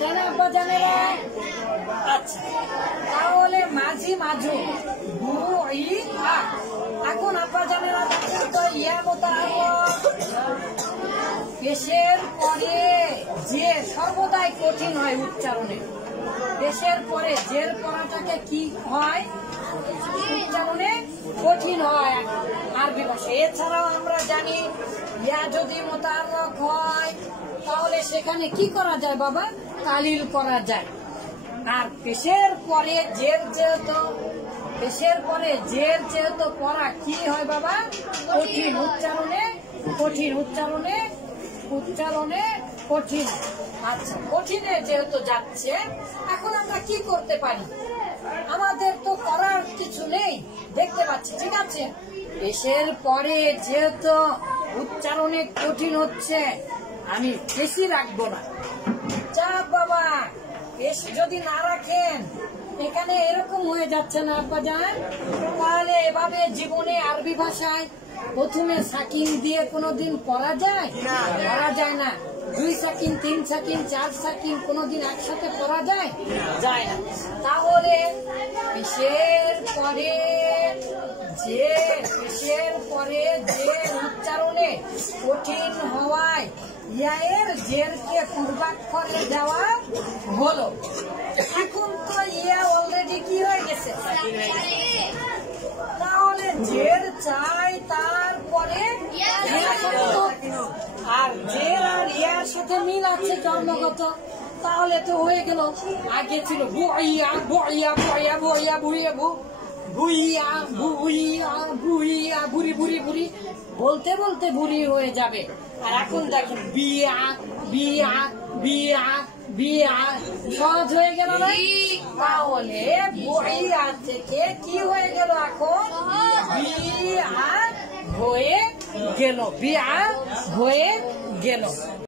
কেন আব্বা জানেরা? আচ্ছা, তাহলে মাঝি মাজু এখন আব্বা জানেরা দেখেন তো ইয়া মোতাহাররক পেশের পরে যে সর্বদাই কঠিন হয় উচ্চারণে। পেশের পরে জের পড়াটাকে কি হয়? উচ্চারণে কঠিন হয় আরবি ভাষায়। এছাড়াও আমরা জানি ইয়া যদি মোতাহাররক হয় তাহলে সেখানে কি করা যায় বাবা? তালিল করা যায়। আর পেশের পরে জের যেহেতু পড়া কি হয় বাবা? কঠিন উচ্চারণে কঠিন। আচ্ছা, কঠিনে যেহেতু যাচ্ছে, এখন আমরা কি করতে পারি? আমাদের তো করার কিছু নেই, দেখতে পাচ্ছি, ঠিক আছে? পেশের পরে যেহেতু উচ্চারণে কঠিন হচ্ছে, আমি বেশি রাখবো না। যা বাবা, পেশ যদি না রাখেন এখানে এরকম হয়ে যাচ্ছে না আব্বা জান? তাহলে এভাবে জীবনে আরবি ভাষায় প্রথমে সাকিন দিয়ে কোনোদিন পড়া যায়? পড়া যায় না। 2 সাকিন, 3 সাকিন, 4 সাকিন কোনোদিন একসাথে পড়া যায়? যায় না। তাহলে পেশের পরে যে উচ্চারণে কঠিন হওয়ায় ইয়ার জেরকে পূর্বাক্ষরে দেওয়া হলো। এখন তো ইয়া অলরেডি কি হয়ে গেছে? তাহলে জের চাই, তারপরে আর জের আর ইয়ার সাথে মিল আছে জন্মগত, তাহলে তো হয়ে গেল। আগে ছিল বুইয়া বুইয়া বুইয়া বুইয়া বুইয়া বুইয়া বুইয়া বুইয়া বুড়ি বুড়ি বুড়ি বলতে বলতে বুড়ি হয়ে যাবে। আর এখন দেখেন বিয়া বিয়া বিয়া বিয়া সহজ হয়ে গেল না? তাহলে বুইয়া থেকে কি হয়ে গেল? এখন বিয়া হয়ে গেল।